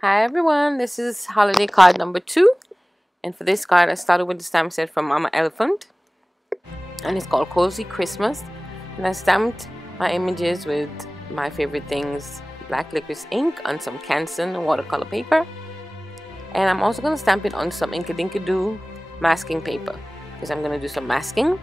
Hi everyone, this is holiday card number 2, and for this card I started with the stamp set from Mama Elephant, and it's called Cozy Christmas, and I stamped my images with my favorite things, black licorice ink on some Canson watercolor paper, and I'm also going to stamp it on some Inkadinkado masking paper because I'm going to do some masking.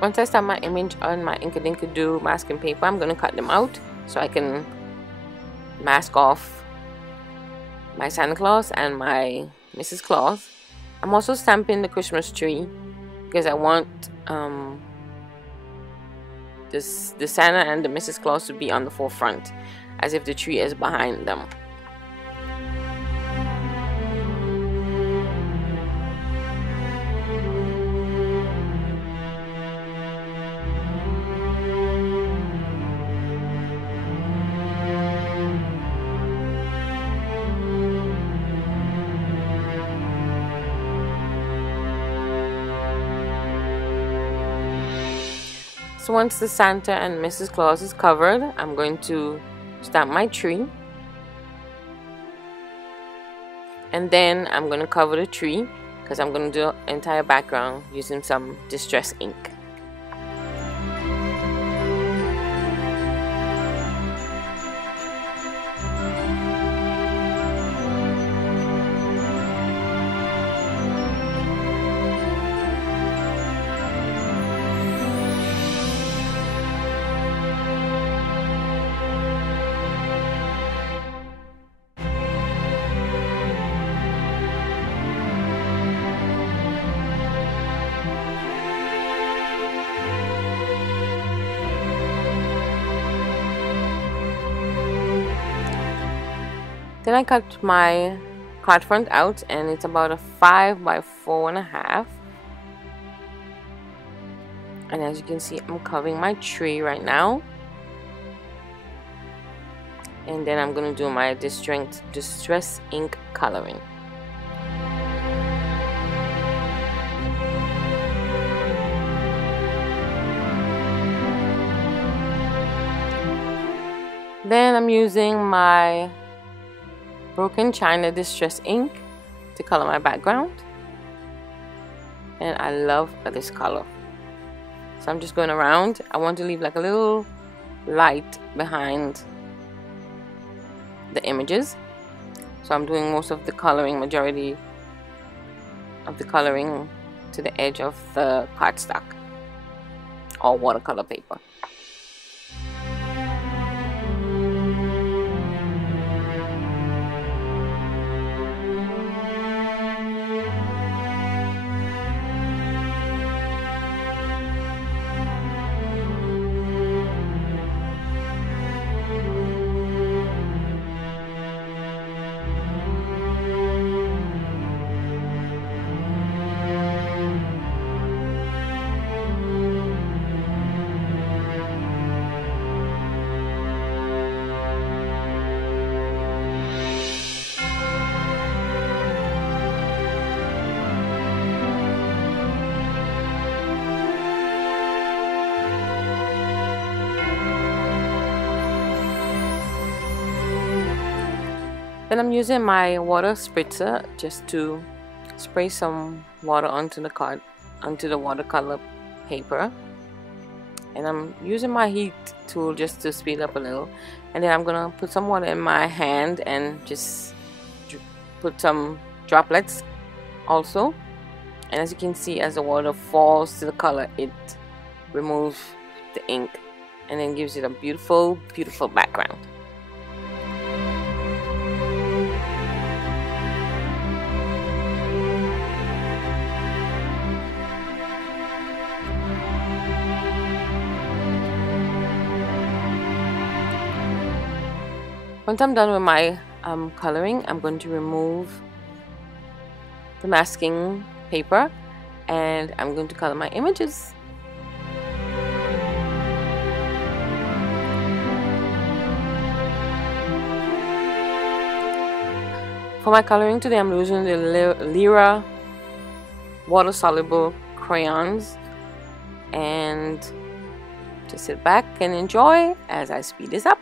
Once I stamp my image on my Inkadinkado masking paper, I'm going to cut them out so I can mask off my Santa Claus and my Mrs. Claus. I'm also stamping the Christmas tree because I want the Santa and the Mrs. Claus to be on the forefront, as if the tree is behind them. So once the Santa and Mrs. Claus is covered, I'm going to stamp my tree, and then I'm going to cover the tree because I'm going to do the entire background using some distress ink. Then I cut my card front out, and it's about a 5 by 4.5. And as you can see, I'm covering my tree right now. And then I'm going to do my distress ink coloring. Then I'm using my Broken China Distress ink to color my background, and I love this color, so I'm just going around. I want to leave like a little light behind the images, so I'm doing most of the coloring, majority of the coloring to the edge of the cardstock or watercolor paper. Then I'm using my water spritzer just to spray some water onto the watercolor paper, and I'm using my heat tool just to speed up a little, and then I'm gonna put some water in my hand and just put some droplets also. And as you can see, as the water falls to the color, it removes the ink and then gives it a beautiful, beautiful background. Once I'm done with my coloring, I'm going to remove the masking paper and I'm going to color my images. For my coloring today, I'm using the Lyra water soluble crayons, and just sit back and enjoy as I speed this up.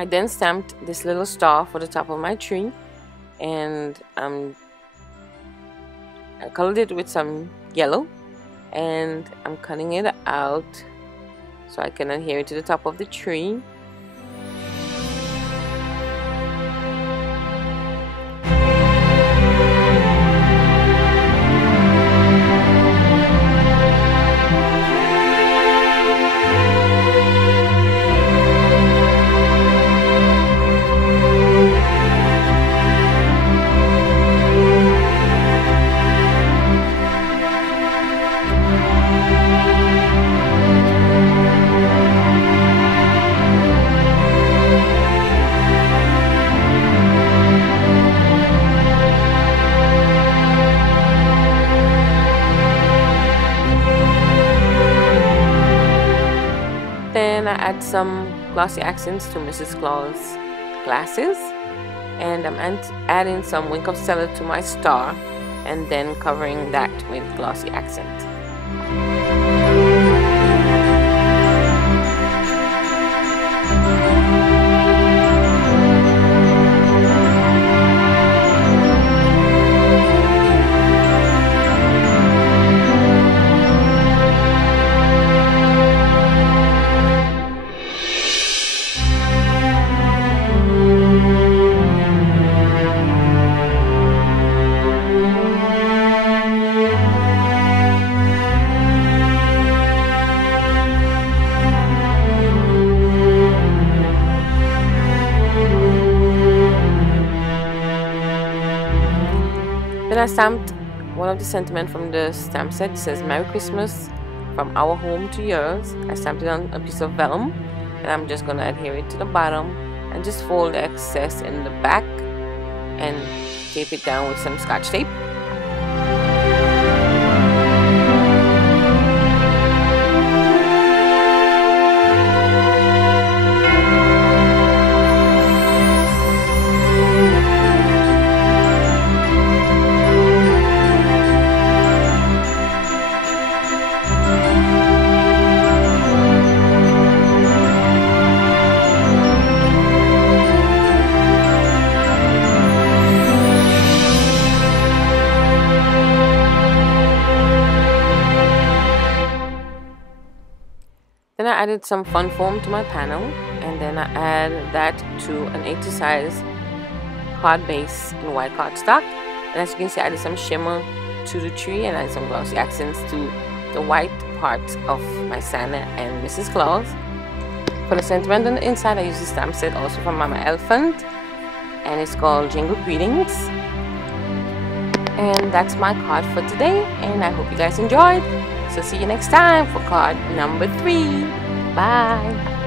I then stamped this little star for the top of my tree, and I colored it with some yellow, and I'm cutting it out so I can adhere it to the top of the tree. Then I add some glossy accents to Mrs. Claus glasses, and I'm adding some Wink of Stella to my star, and then covering that with glossy accent. Then I stamped one of the sentiments from the stamp set. It says Merry Christmas from our home to yours. I stamped it on a piece of vellum, and I'm just gonna adhere it to the bottom and just fold the excess in the back and tape it down with some Scotch tape. Then I added some fun foam to my panel, and then I add that to an A2 size card base in white cardstock. And as you can see, I added some shimmer to the tree and added some glossy accents to the white parts of my Santa and Mrs. Claus. For the sentiment on the inside, I used the stamp set also from Mama Elephant, and it's called Jingle Greetings. And that's my card for today, and I hope you guys enjoyed. So see you next time for card number 3. Bye.